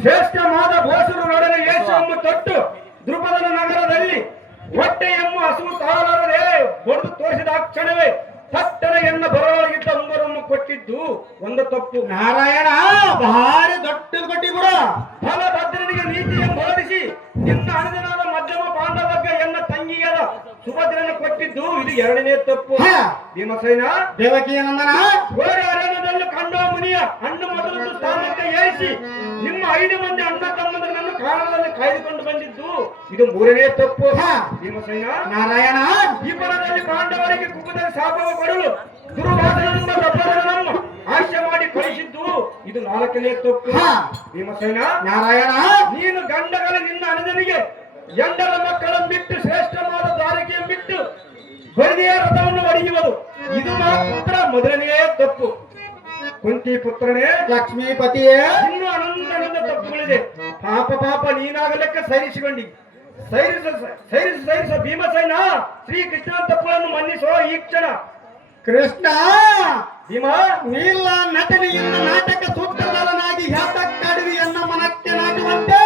ಶ್ರೇಷ್ಠವಾದ ಘೋಷರೊಡನೆ ಯೇಸುವನ್ನು ತೊಟ್ಟು ದ್ರುಪದನ ನಗರದಲ್ಲಿ ಹೊಟ್ಟೆ ಎಮ್ಮು ಹಸುವು ತಾಳಲಾರದೆ ಹೊಡೆದು ತೋರಿಸಿದ ಆ ಕ್ಷಣವೇ ತಟ್ಟನೆ ಎನ್ನ ಬರಲಾಗಿದ್ದ ಉಂಗರನ್ನು ಕೊಟ್ಟಿದ್ದು ಒಂದು ತಪ್ಪು. ನಾರಾಯಣ ಭಾರಿ ದೊಡ್ಡದು ಕೊಟ್ಟಿ ಬಿಡ. ಫಲಭದ್ರನಿಗೆ ನೀತಿಯನ್ನು ಬೋಧಿಸಿ ನಿನ್ನ ಅನುದಿನದ ಮಧ್ಯಮ ಪಾಂಡವರ್ಗ ಎನ್ನ ತಂಗಿಯಾದ ಸುಭದ್ರನ ಕೊಟ್ಟಿದ್ದು ಇದು ಎರಡನೇ ತಪ್ಪು. ಭೀಮಸೇನ ದೇವಕಿಯ ನಂದನ ಘೋರ ಅರಣ್ಯದಲ್ಲಿ ಕಂಡ ಮುನಿಯ ಹಣ್ಣು ಮೊದಲು ಸ್ಥಾನಕ್ಕೆ ಏರಿಸಿ ನಿಮ್ಮ 5 ಮಂದಿ ಅಣ್ಣ ತಮ್ಮಂದಿರನ್ನು ಕಾರಣದಲ್ಲಿ ಕಾಯ್ದುಕೊಂಡು ಬಂದಿದ್ದು ಇದು ಮೂರನೇ ತಪ್ಪು. ಭೀಮಸೇನ ನಾರಾಯಣ ಈ ಪರದಲ್ಲಿ ಪಾಂಡವರಿಗೆ ಕುಪ್ಪದಲ್ಲಿ ಶಾಪವ ಕೊಡಲು ದುರ್ವಾಸನದಿಂದ ದಬ್ಬರನನ್ನು ಹಾಸ್ಯ ಮಾಡಿ ಕಳಿಸಿದ್ದು ಇದು 4ನೇ ತಪ್ಪು. ಭೀಮಸೇನ ನಾರಾಯಣ ನೀನು ಗಂಡಗಳ ನಿನ್ನ ಅನುಜನಿಗೆ ಎಂಡರ ಮಕ್ಕಳನ್ನು ಬಿಟ್ಟು ಶ್ರೇಷ್ಠವಾದ ದಾರಿಕೆ ಬಿಟ್ಟು ಬರಿದೆಯ ರಥವನ್ನು ಒಡೆಯುವುದು ಇದು ಮಾತ್ರ ಮೊದಲನೇ ತಪ್ಪು. ಕುಂತಿ ಪುತ್ರನೇ ಲಕ್ಷ್ಮೀಪತಿಯೇ ಇನ್ನು ಅನಂತ ತಪ್ಪುಗಳಿದೆ. ಪಾಪ ನೀನಾಗಲೆಕ್ಕ ಸೈರಿಸಿಕೊಂಡಿ ಸೈರಿಸ ಭೀಮಸೇನ ಶ್ರೀಕೃಷ್ಣನ ತಪ್ಪುಗಳನ್ನು ಮನ್ನಿಸೋ ಈ ಕ್ಷಣ. ಕೃಷ್ಣ ಭೀಮ ನೀಲ ನಟನೆಯಿಂದ ನಾಟಕ ಸೂತ್ರಧಾರನಾಗಿ ಹೇತಕ್ಕಾಡುವಿ ಎನ್ನ ಮನಕ್ಕೆ ನಾಟುವಂತೆ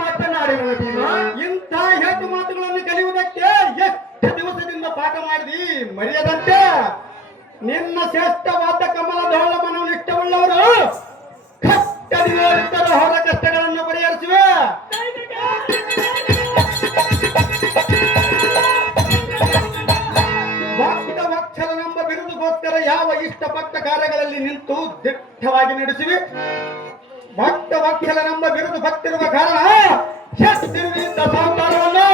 ಮಾತನಾಡಿದ ಭೀಮ ಇಂಥ ಹೇತು ಮಾತುಗಳನ್ನು ಕಲಿಯುವುದಕ್ಕೆ ಎಷ್ಟು ದಿವಸದಿಂದ ಪಾಠ ಮಾಡಿದಿ ಮರೆಯದಂತೆ ನಿನ್ನ ಶ್ರೇಷ್ಠವಾದ ಕಮಲದೋಳ ಮನೋನಿಷ್ಠವುಳ್ಳವರು ಕಷ್ಟದಿರುತ್ತರ ಹೊರ ಕಷ್ಟಗಳನ್ನು ಪರಿಹರಿಸುವೆ. ಭಕ್ತ ವತ್ಸಲನೆಂಬ ಬಿರುದುಗೋಸ್ಕರ ಯಾವ ಇಷ್ಟಪಟ್ಟ ಕಾರ್ಯಗಳಲ್ಲಿ ನಿಂತು ದಿಟ್ಟವಾಗಿ ನಡೆಸಿವೆ. ಭಕ್ತ ವತ್ಸಲನೆಂಬ ಬಿರುದು ಭಕ್ತಿರುವ ಕಾರಣ ಶಸ್ತಿರುವಿದ್ದ ಸಂಸಾರವನ್ನು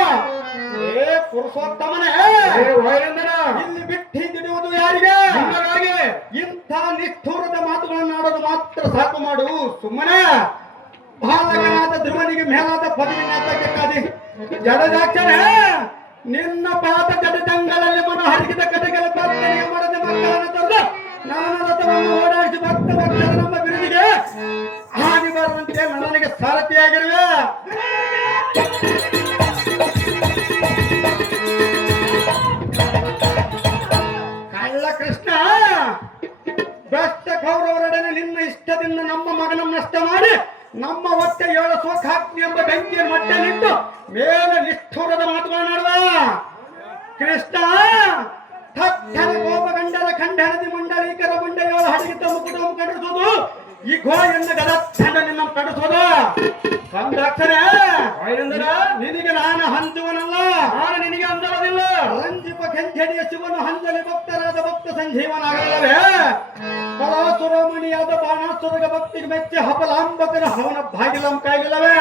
ಪುರುಷೋತ್ತಮನೇ ಇಲ್ಲಿ ಬಿಟ್ಟಿಡುವುದು ಯಾರಿಗೆ? ಇಂಥ ನಿಷ್ಠೂರದ ಮಾತುಗಳನ್ನು ಆಡೋದು ಮಾತ್ರ ಸಾಕು ಮಾಡು. ಸುಮ್ಮನೆ ಬಾಲಕನಾದ ಧ್ರುವನಿಗೆ ಮೇಲಾದ ಪದವಿನಾಥಕ್ಕಾದಿ ಜಡದಾಕ್ಷರೇ ನಿನ್ನ ಪಾದ ಜಡದಂಗಳಲ್ಲಿ ಮನ ಹರಿಗಿದ ಕಥೆಗಳ ಪ್ರಾರ್ಥನೆಯ ಮರದ ಮಕ್ಕಳನ್ನು ತಂದು ನನ್ನ ರಥವನ್ನು ಓಡಾಡಿಸಿ ಭಕ್ತ ಭಕ್ತರ ನಮ್ಮ ಬಿರುದಿಗೆ ಹಾನಿ ಬರುವಂತೆ ನನಗೆ ಸಾರಥಿಯಾಗಿರುವೆ. ಕಳ್ಳ ಕೃಷ್ಣ ಭ್ರಷ್ಟ ಕೌರವರೊಡನೆ ನಿನ್ನ ಇಷ್ಟದಿಂದ ನಮ್ಮ ಮಗನನ್ನು ನಷ್ಟ ಮಾಡಿ ನಮ್ಮ ಹೊಟ್ಟೆ 7 ಸೋಕಾಗ್ನಿ ಎಂಬ ಬೆಂಕಿಯ ಮಟ್ಟಲಿಟ್ಟು ಮೇಲೆ ನಿಷ್ಠೂರದ ಮಾತುಗಳನ್ನಾಡುವ ಕೃಷ್ಣ ಥಟ್ಟನ ಕೋಪಗಂಡರ ಖಂಡನದಿ ಮಂಡಲೀಕರ ಮಂಡೆಯೋಳ ಹಡಗಿದ್ದ ಮುಕುಟವು ಕಡಿಸೋದು ಈ ಗೋಯನ್ನ ಗದತ್ತಂಡ ನಿನ್ನ ಕಡಿಸೋದು ಸಂದಾಕ್ಷರೇ ನಿನಗೆ ನಾನು ಹಂಚುವನಲ್ಲ, ನಾನು ನಿನಗೆ ಅಂದವದಿಲ್ಲ. ರಂಜಿಪ ಕೆಂಚಡಿಯ ಶಿವನು ಹಂಜಲಿ ಭಕ್ತರಾದ ಭಕ್ತ ಸಂಜೀವನಾಗಲಿಲ್ಲವೇ? ಪರಾಸುರಮಣಿಯಾದ ಬಾಣಾಸುರಗ ಭಕ್ತಿಗೆ ಮೆಚ್ಚಿ ಹಪಲಾಂಬಕನ ಹವನ ಭಾಗಿಲಂ ಕಾಯ್ಲಿಲ್ಲವೇ?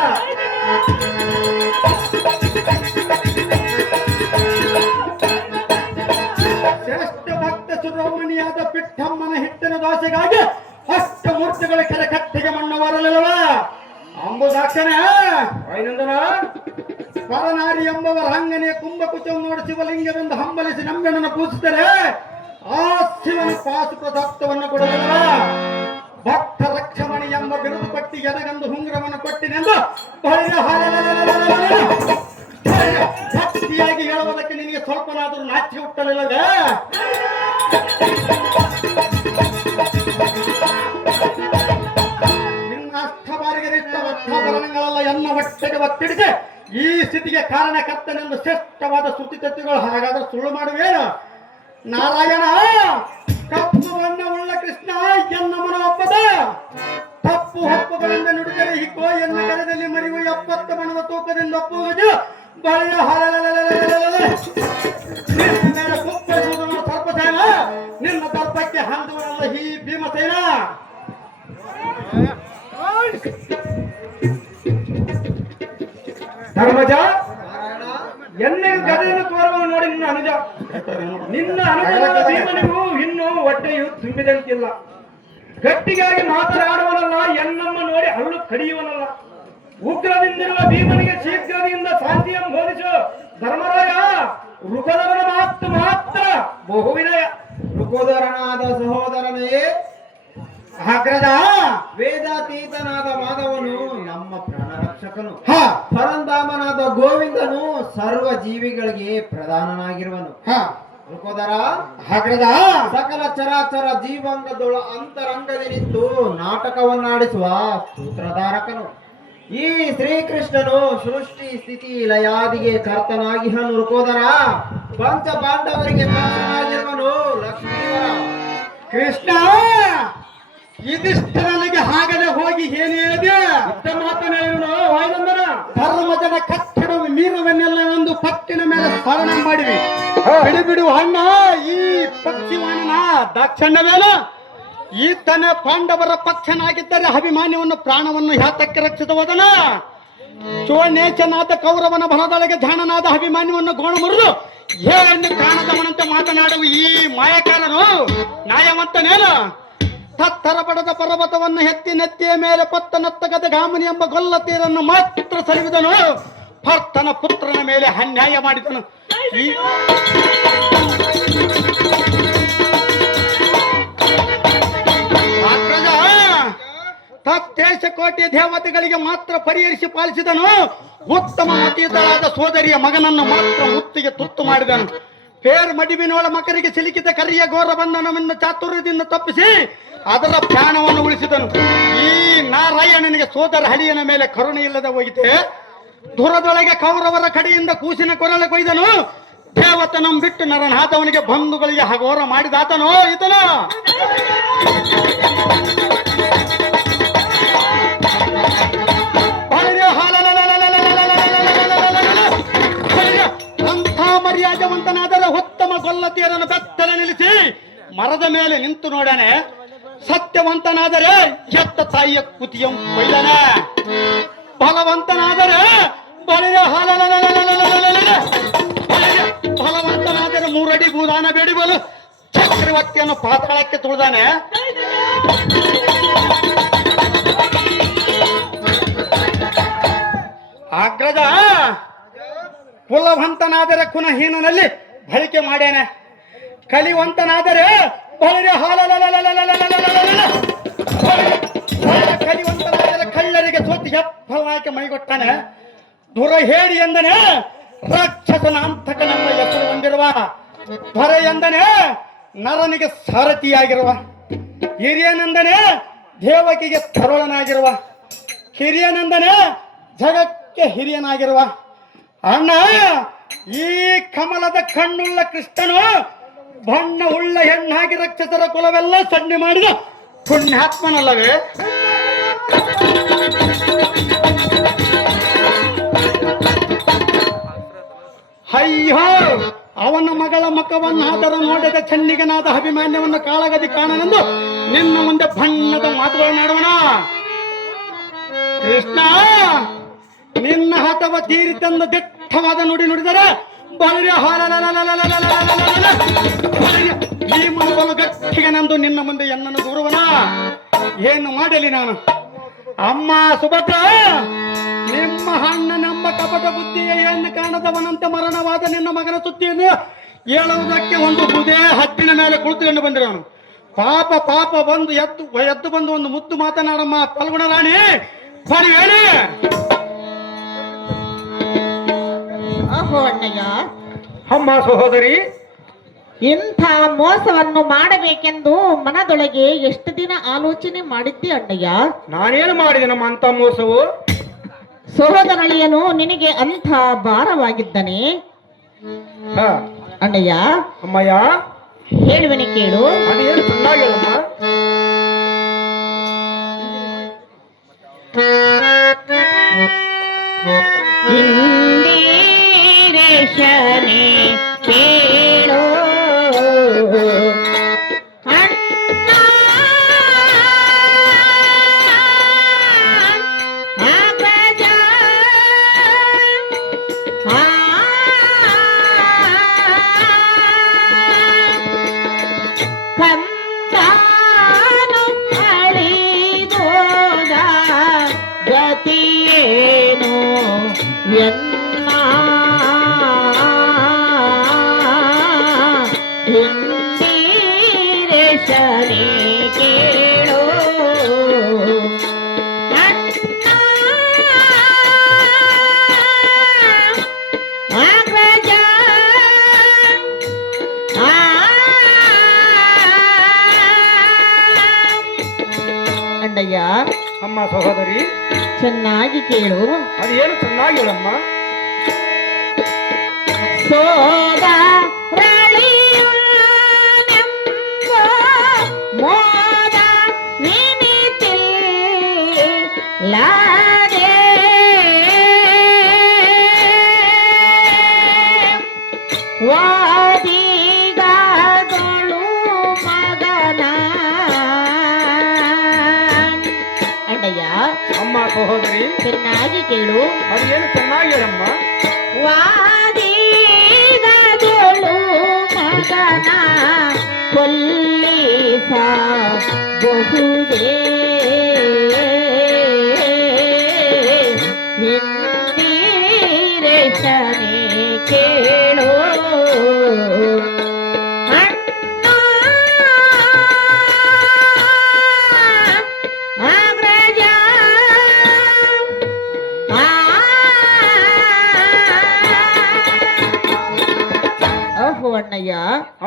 ಶ್ರೇಷ್ಠ ಭಕ್ತ ಸುಬ್ರಹ್ಮಣ್ಯಾದ ಪಿಠಮ್ಮನ ಹಿಟ್ಟಿನ ದೋಸೆಗಾಗಿ ಅಷ್ಟಮೂರ್ತಿಗಳ ಕೆಲ ಕಟ್ಟಿಗೆ ಮಣ್ಣು ಬರಲಿಲ್ಲವೇ? ಅಂಬುದಾಕ್ಷನೇ ಪರನಾರಿ ಎಂಬವರ ಹಂಗನೆಯ ಕುಂಭಕುಚವನ್ನು ನೋಡಿ ಶಿವಲಿಂಗವೆಂದು ಹಂಬಲಿಸಿ ನಂಬೆನನ್ನು ಪೂಜಿಸಿದರೆ ಆ ಶಿವನ ಪಾಸು ಪ್ರಸಾಪ್ತವನ್ನು ಕೊಡಲಿಲ್ಲ. ಭಕ್ತ ರಕ್ಷಮಣಿ ಎಂಬ ಬಿರುದು ಪಟ್ಟಿ ಎನಗಂದು ಹುಂಗುರವನ್ನು ಕೊಟ್ಟಿನೆಂದು ಭಕ್ತಿಯಾಗಿ ಹೇಳುವುದಕ್ಕೆ ನಿನಗೆ ಸ್ವಲ್ಪನಾದರೂ ನಾಚಿಕೆ ಹುಟ್ಟಲಿಲ್ಲವೇ? ನಿನ್ನ ಅಷ್ಟಬಾರಿಗರಿಷ್ಟ ವೃತ್ತಾಭರಣಗಳೆಲ್ಲ ಎನ್ನ ಹೊಟ್ಟೆಗೆ ಒತ್ತಿಡಿಸಿ ಈ ಸ್ಥಿತಿಗೆ ಕಾರಣಕರ್ತನೆಂದು ಶ್ರೇಷ್ಠವಾದ ಶ್ರುತಿತತ್ವಗಳು ಹಾಗಾದ್ರೆ ಸುಳ್ಳು ಮಾಡುವೇನು? ನಾರಾಯಣ ಕಪ್ಪು ಬಣ್ಣವುಳ್ಳ ಕೃಷ್ಣ ಎನ್ನ ಮನ ಒಪ್ಪದ ತಪ್ಪು ಹಪ್ಪುಗಳಿಂದ ನುಡಿದರೆ ಹಿಕ್ಕೋ ಎನ್ನ ಕರದಲ್ಲಿ ಮರಿವು 70 ಮಣದ ತೂಕದಿಂದ ಒಪ್ಪುವುದು ಬಳ್ಳ ಕುಪ್ಪಳಿಸುವುದನ್ನು ಸರ್ಪಸೇನ ನಿನ್ನ ದರ್ಪಕ್ಕೆ ಹಾಂದುವಲ್ಲ ಈ ಭೀಮಸೇನ. ಧರ್ಮಜ ಎನ್ನೆ ಗದೆಯನ್ನು ತೋರುವನ್ನು ನೋಡಿ ನಿನ್ನ ಅನುಜ ಭೀಮನಿಗೂ ಇನ್ನೂ ಹೊಟ್ಟೆಯು ತುಂಬಿದಂತಿಲ್ಲ. ಗಟ್ಟಿಗಾಗಿ ಮಾತನಾಡುವನಲ್ಲ, ಎನ್ನಮ್ಮ ನೋಡಿ ಹಲ್ಲು ಕಡಿಯುವನಲ್ಲ. ಉಗ್ರದಿಂದಿರುವ ಭೀಮನಿಗೆ ಶೀಘ್ರದಿಂದ ಶಾಂತಿಯನ್ನು ಬೋಧಿಸು. ಧರ್ಮರಾಯ ಋಕುದರನ ಮಾತು ಮಾತ್ರ ಬಹುವಿನಯ. ಋಕುದರನಾದ ಸಹೋದರನೇ ಅಗ್ರದ ವೇದಾತೀತನಾದ ಮಾಧವನು ನಮ್ಮ ಪ್ರಾಣರಕ್ಷಕನು. ಪರಂಧಾಮನಾದ ಗೋವಿಂದನು ಸರ್ವ ಜೀವಿಗಳಿಗೆ ಪ್ರಧಾನನಾಗಿರುವನು. ಋಕುದರ ಅಗ್ರದ ಸಕಲ ಚರಾಚರ ಜೀವಂಗದೊಳ ಅಂತರಂಗದಿ ನಿಂತು ನಾಟಕವನ್ನಾಡಿಸುವ ಸೂತ್ರಧಾರಕನು. ಈ ಶ್ರೀಕೃಷ್ಣನು ಸೃಷ್ಟಿ ಸ್ಥಿತಿ ಲಯಾದಿಗೆ ಕರ್ತನಾಗಿ ನುರುಕೋದರ ಪಂಚ ಪಾಂಡವರಿಗೆ ಪಕ್ಷನಾಗಿರುವನು ಲಕ್ಷ್ಮೀವರ. ಕೃಷ್ಣ ಇದಿಷ್ಟು ನನಗೆ ಹಾಗದೆ ಹೋಗಿ ಏನ್ ಹೇಳಿದೆ? ಧರ್ಮಜನ ಕಟ್ಟಡ ಮೀರುವನ್ನೆಲ್ಲ ಒಂದು ಪಟ್ಟಿನ ಮೇಲೆ ಸ್ಮರಣ ಮಾಡಿವಿ. ಬಿಡು ಬಿಡು ಅಣ್ಣ, ಈ ಪಕ್ಷಿವಾಣನ ದಾಕ್ಷಣ್ಯವೇನ ಈತನ ಪಾಂಡವರ ಪಕ್ಷನಾಗಿದ್ದರೆ ಅಭಿಮಾನ್ಯವನ್ನು ಪ್ರಾಣವನ್ನು ಯಾತಕ್ಕೆ ರಕ್ಷಿಸುವುದನ? ಚೋನೇಚನಾದ ಕೌರವನ ಬಲದೊಳಗೆ ಜಾಣನಾದ ಅಭಿಮಾನ್ಯವನ್ನು ಗೋಣ ಮುರಿದು ಏನು ಕಾಣದವನಂತೆ ಮಾತನಾಡುವ ಈ ಮಾಯಕಾರನು ನ್ಯಾಯವಂತನೇನು? ತತ್ತರ ಪಡೆದ ಪರ್ವತವನ್ನು ಎತ್ತಿ ನೆತ್ತಿಯ ಮೇಲೆ ಪತ್ತನತ್ತಗದ ಗಾಮನಿ ಎಂಬ ಗೊಲ್ಲ ತೀರನ್ನು ಮಾತ್ರ ಸರಿವಿದನು. ಭರ್ತನ ಪುತ್ರನ ಮೇಲೆ ಅನ್ಯಾಯ ಮಾಡಿದನು. ತತ್ತೇಶ ಕೋಟಿ ದೇವತೆಗಳಿಗೆ ಮಾತ್ರ ಪರಿಹರಿಸಿ ಪಾಲಿಸಿದನು. ಉತ್ತಮ ಮತೀತಳಾದ ಸೋದರಿಯ ಮಗನನ್ನು ಮಾತ್ರ ಮುತ್ತಿಗೆ ತುತ್ತು ಮಾಡಿದನು. ಪೇರ್ ಮಡಿಬಿನೋಳ ಮಕರಿಗೆ ಸಿಲುಕಿದ ಕರಿಯ ಘೋರ ಬಂಧನವನ್ನು ಚಾತುರ್ಯದಿಂದ ತಪ್ಪಿಸಿ ಅದರ ಪ್ರಾಣವನ್ನು ಉಳಿಸಿದನು. ಈ ನಾರಾಯಣನಿಗೆ ಸೋದರ ಹಳಿಯನ ಮೇಲೆ ಕರುಣೆ ಇಲ್ಲದೆ ಹೋಗಿದೆ. ದುರದೊಳಗೆ ಕೌರವರ ಕಡೆಯಿಂದ ಕೂಸಿನ ಕೊರಳೆ ಕೊಯ್ದನು. ದೇವತನಂ ಬಿಟ್ಟು ನರನಾದವನಿಗೆ ಬಂಧುಗಳಿಗೆ ಹಗೋರ ಮಾಡಿದಾತನೋ ಈತನು. ಅಂಥ ಮರ್ಯಾದವಂತನಾದರೆ ಉತ್ತಮ ಗೊಲ್ಲತಿಯರನ್ನು ಬೆತ್ತಲೆ ನಿಲ್ಲಿಸಿ ಮರದ ಮೇಲೆ ನಿಂತು ನೋಡನೆ. ಸತ್ಯವಂತನಾದರೆ ಎತ್ತ ತಾಯಿಯ ಕುತಿಯ ಬೈದನೆ. ಬಲವಂತನಾದರೆ ಬಲವಂತನಾದರೆ 3 ಅಡಿ ಭೂದಾನ ಬೇಡಿಬಲು ಚಕ್ರವರ್ತಿಯನ್ನು ಪಾತಾಳಕ್ಕೆ ತುಳಿದಾನೆ. ಅಗ್ರಜ ಕುಲವಂತನಾದರೆ ಕುನಹೀನಲ್ಲಿ ಬಳಿಕೆ ಮಾಡ್ಯಾನೆ. ಕಲಿವಂತನಾದರೆ ಕಲಿವಂತನಾದರೆ ಕಳ್ಳರಿಗೆ ಸೋತಿ ಹೆಪ್ಪಲಾಕೆ ಮೈಗೊಟ್ಟಾನೆ. ದುರ ಹೇಳಿ ಎಂದನೆ ರಾಕ್ಷಸನ ಅಂತಕನೆಂಬ ಹೆಸರು ಹೊಂದಿರುವ ಧ್ವರ ಎಂದನೆ ನರನಿಗೆ ಸಾರಥಿಯಾಗಿರುವ ಹಿರಿಯನೆಂದನೆ ದೇವಕಿಗೆ ತರುಳನಾಗಿರುವ ಹಿರಿಯನೆಂದನೆ ಜಗಕ್ಕೆ ಹಿರಿಯನಾಗಿರುವ ಅಣ್ಣ. ಈ ಕಮಲದ ಕಣ್ಣುಳ್ಳ ಕೃಷ್ಣನು ಬಣ್ಣ ಉಳ್ಳ ಹೆಣ್ಣಾಗಿ ರಾಕ್ಷಸರ ಕುಲವೆಲ್ಲ ಸನ್ನೆ ಮಾಡಿದ ಪುಣ್ಯಾತ್ಮನಲ್ಲವೇ? ಅಯ್ಯೋ, ಅವನ ಮಗಳ ಮುಖವನ್ನಾದರೂ ನೋಡಿದ ಚನ್ನಿಗನಾದ ಅಭಿಮಾನ್ಯವನ್ನು ಕಾಳಗದಿ ಕಾಣನೆಂದು ನಿನ್ನ ಮುಂದೆ ಬಣ್ಣದ ಮಾತುಗಳನ್ನಾಡುವನ. ಕೃಷ್ಣ, ನಿನ್ನ ಹಠವ ತೀರಿ ತಂದ ದಿಟ್ಟವಾದ ನುಡಿ ನುಡಿದರೆ ಈ ಮನಬಲು ಗಟ್ಟಿಗೆ ನಂದು ನಿನ್ನ ಮುಂದೆ ಎನ್ನನ್ನು ದೂರುವನ. ಏನು ಮಾಡಲಿ ನಾನು? ಅಮ್ಮ ಸುಭದ್ರ, ನಿಮ್ಮ ಅಣ್ಣನೆಂಬ ಕಪಟ ಬುದ್ಧಿಯ ಏನು ಕಾಣದವನಂತೆ ಮರಣವಾದ ನಿನ್ನ ಮಗನ ಸುದ್ದಿಯನ್ನು ಹೇಳುವುದಕ್ಕೆ ಒಂದು ಬುದೇ ಹತ್ತಿನ ಮೇಲೆ ಕುಳಿತುಕೊಂಡು ಬಂದಿರೋನು. ಪಾಪ ಪಾಪ ಬಂದು ಎದ್ದು ಬಂದು ಒಂದು ಮುದ್ದು ಮಾತನಾಡಮ್ಮ ಫಲ್ಗುಣ ರಾಣಿ, ಬರಿ ಹೇಳಿ. ಅಣ್ಣಯ್ಯ, ಅಮ್ಮ ಸಹೋದರಿ, ಇಂಥ ಮೋಸವನ್ನು ಮಾಡಬೇಕೆಂದು ಮನದೊಳಗೆ ಎಷ್ಟು ದಿನ ಆಲೋಚನೆ ಮಾಡಿದ್ದೆ ಅಣ್ಣಯ್ಯ. ನಾನೇನು ಮಾಡಿದೆ ನಮ್ಮ ಅಂತ ಮೋಸವು? ಸಹೋದರಳಿಯನು ನಿನಗೆ ಅಂಥ ಭಾರವಾಗಿದ್ದನೆ ಅಣ್ಣಯ್ಯ. ಅಮ್ಮಯ್ಯ, ಹೇಳುವನೆ ಕೇಳು. ಅದೇನು ಚೆನ್ನಾಗಿಲ್ಲಮ್ಮ. ಇಂದಿರೇಶನೇ ಕೇಳೋ ಅಣ್ಣ, ಅಗ್ರಜ, ಕಂದಾನು ಅಳಿದೋದ ಗತಿಯೇನು ಎನ್ನ ಇಂದಿರೇಶನೇ ಕೇಳೋ ಅಣ್ಣ, ಅಗ್ರಜ, ಅಣ್ಣಯ್ಯ, ಅಮ್ಮ ಸಹೋದರಿ, ಚೆನ್ನಾಗಿ ಕೇಳು. ಅದೇನು ಚೆನ್ನಾಗಿ ಹೇಳಮ್ಮ. ಸೋದರಳಿಯನೆಂಬ ಮೋದ ನಿನಿತಿಲ್ಲದೆ ವಾದಿಗಗಳು ಮಗನ. ಅಣ್ಣಯ್ಯ ಅಮ್ಮ ಸಹೋದರಿ, ಚೆನ್ನಾಗಿ ಕೇಳು. ಅದೇನು ಚೆನ್ನಾಗಿ ಹೇಳಮ್ಮ. ವಾದಿಗಗಳು ಮಗನ ಕೊಲ್ಲಿಸಬಹುದೇ ಇಂದಿರೇಶನೇ ಕೇಳು. ಅಣ್ಣ ಅಗ್ರಜ ಓಹೋ ಅಣ್ಣಯ್ಯ,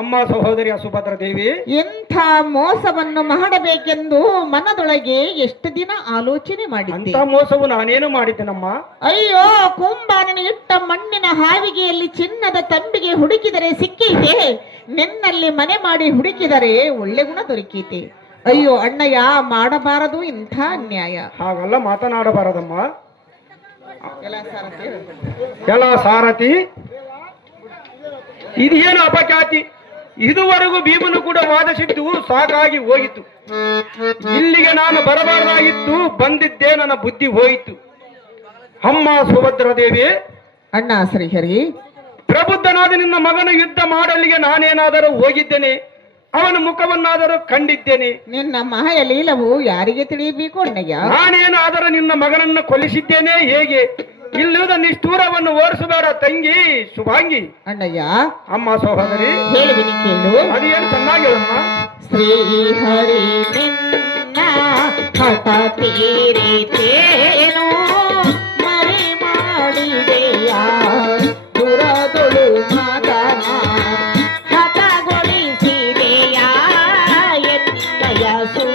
ಅಮ್ಮ ಸಹೋದರಿ ಸುಭದ್ರ ದೇವಿ, ಎಂಥ ಮೋಸವನ್ನು ಮಾಡಬೇಕೆಂದು ಮನದೊಳಗೆ ಎಷ್ಟು ದಿನ ಆಲೋಚನೆ ಮಾಡಿದ್ದೆ. ಅಂತ ಮೋಸವು ನಾನೇನು ಮಾಡಿದ್ದೇನಮ್ಮ. ಅಯ್ಯೋ, ಕುಂಬಾರನ ಇಟ್ಟ ಮಣ್ಣಿನ ಹಾವಿಗೆಯಲ್ಲಿ ಚಿನ್ನದ ತಂಬಿಗೆ ಹುಡುಕಿದರೆ ಸಿಕ್ಕೀತೆ, ನಿನ್ನಲ್ಲಿ ಮನೆ ಮಾಡಿ ಹುಡುಕಿದರೆ ಒಳ್ಳೆ ಗುಣ ದೊರಕೀತೆ. ಅಯ್ಯೋ ಅಣ್ಣಯ್ಯ, ಮಾಡಬಾರದು ಇಂಥ ಅನ್ಯಾಯ. ಹಾಗೆಲ್ಲ ಮಾತನಾಡಬಾರದಮ್ಮ. ಎಲ್ಲ ಸಾರಥಿ, ಇದೇನು ಅಪಖ್ಯಾತಿ. ಇದುವರೆಗೂ ಭೀಮನು ಕೂಡ ವಾದಿಸಿದ್ದು ಸಾಕಾಗಿ ಹೋಯಿತು. ಇಲ್ಲಿಗೆ ನಾನು ಬರಬಾರದಾಗಿತ್ತು, ಬಂದಿದ್ದೇ ನನ್ನ ಬುದ್ಧಿ ಹೋಯಿತು. ಅಮ್ಮ ಸುಭದ್ರ ದೇವಿ, ಅಣ್ಣ ಶ್ರೀಹರಿ, ಪ್ರಬುದ್ಧನಾದ ನಿನ್ನ ಮಗನ ಯುದ್ಧ ಮಾಡಲಿಗೆ ನಾನೇನಾದರೂ ಹೋಗಿದ್ದೇನೆ, ಅವನ ಮುಖವನ್ನಾದರೂ ಕಂಡಿದ್ದೇನೆ. ನಿನ್ನ ಮಾಯ ಲೀಲವು ಯಾರಿಗೆ ತಿಳಿಯಬೇಕು ಅಣ್ಣಯ್ಯ? ನಾನೇನಾದರೂ ನಿನ್ನ ಮಗನನ್ನು ಕೊಲ್ಲಿಸಿದ್ದೇನೆ ಹೇಗೆ? ಇಲ್ಲದ ನಿಷ್ಠೂರವನ್ನು ಓಡಿಸಬೇಡ ತಂಗಿ ಶುಭಾಂಗಿ. ಅಣ್ಣಯ್ಯ, ಅಮ್ಮ ಸಹೋದರಿ, ಹೇಳುವಿನಿ ಕೇಳು. ಅದೇನು ಚೆನ್ನಾಗಿ ಹೇಳಮ್ಮ. ಶ್ರೀಹರಿ ನಿನ್ನ ಹಠ ತೀರಿತೇನು ಮರೆ ಮಾಡಿದೆಯ ದುರದೊಳು ಮಗನ ಹಠಗೊಳಿಸಿದೆಯ ಎನ್ನಯ ಸು